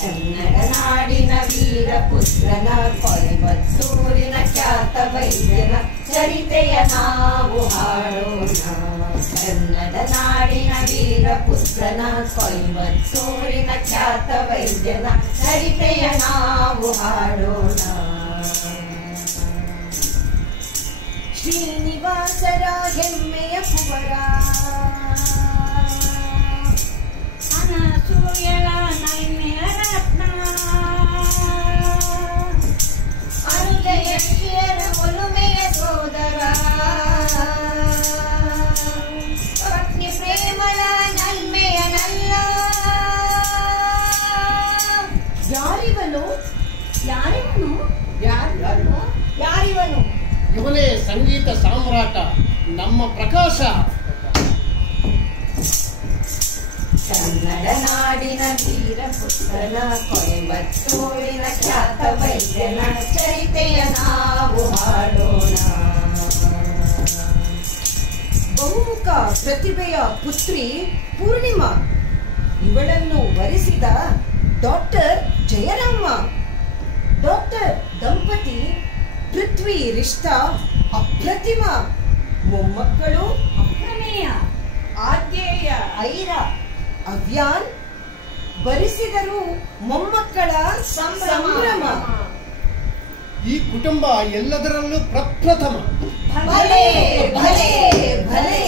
ಕನ್ನಡ ನಾಡಿನ ವೀರ ಪುತ್ರನ ಕೊಯಮತ್ತೂರಿನ ಖ್ಯಾತ ವೈದ್ಯನ ಚರಿತೆಯ ನಾವು ಹಾಡೋಣ. ಕನ್ನಡ ನಾಡಿನ ವೀರ ಪುತ್ರನ ಕೊಯಮತ್ತೂರಿನ ಖ್ಯಾತ ವೈದ್ಯನ ಚರಿತೆಯ ನಾವು ಹಾಡೋಣ. ಶ್ರೀನಿವಾಸರ ಹೆಮ್ಮೆಯ ಕುವರ, ಅನಸೂಯಳ ನೈಮೆಯ ರತ್ನ, ಅನುಜಯಶಿಯರ ಒಲುಮೆಯ ಸೋದರ, ಪತ್ನಿ ಪ್ರೇಮಳ ನಲ್ಮೆಯ ನಲ್ಲ. ಯಾರಿವನು ಯಾರಿವನು ಯಾರಿವನು ಯಾರಿವನು? ಇವನೇ ಸಂಗೀತ ಸಾಮ್ರಾಟ ನಮ್ಮ ಪ್ರಕಾಶ. ಕನ್ನಡ ನಾಡಿನ ವೀರ ಪುತ್ರನ ಕೊಯಮತ್ತೂರಿನ ಖ್ಯಾತ ವೈದ್ಯನ ಚರಿತೆಯ ನಾವು ಹಾಡೋಣ. ಬಹುಮುಖ ಪ್ರತಿಭೆಯ ಪುತ್ರಿ ಪೂರ್ಣಿಮಾ, ಇವಳನ್ನು ವರಿಸಿದ ಡಾಕ್ಟರ್ ಜಯರಾಮ. ಡಾಕ್ಟರ್ ದಂಪತಿ ಪೃಥ್ವಿ ರಿಷ್ಟಾ ಅಪ್ರತಿಮ, ಮೊಮ್ಮಕ್ಕಳು ಅಪ್ರಮೇಯ, ಆದ್ಯೇಯ, ಐರ, ಅವ್ಯಾನ್. ಬರಿಸಿದರು ಮೊಮ್ಮಕ್ಕಳ ಸಂಭ್ರಮ. ಈ ಕುಟುಂಬ ಎಲ್ಲದರಲ್ಲೂ ಪ್ರಪ್ರಥಮ. ಭಲೆ ಭಲೆ ಭಲೆ.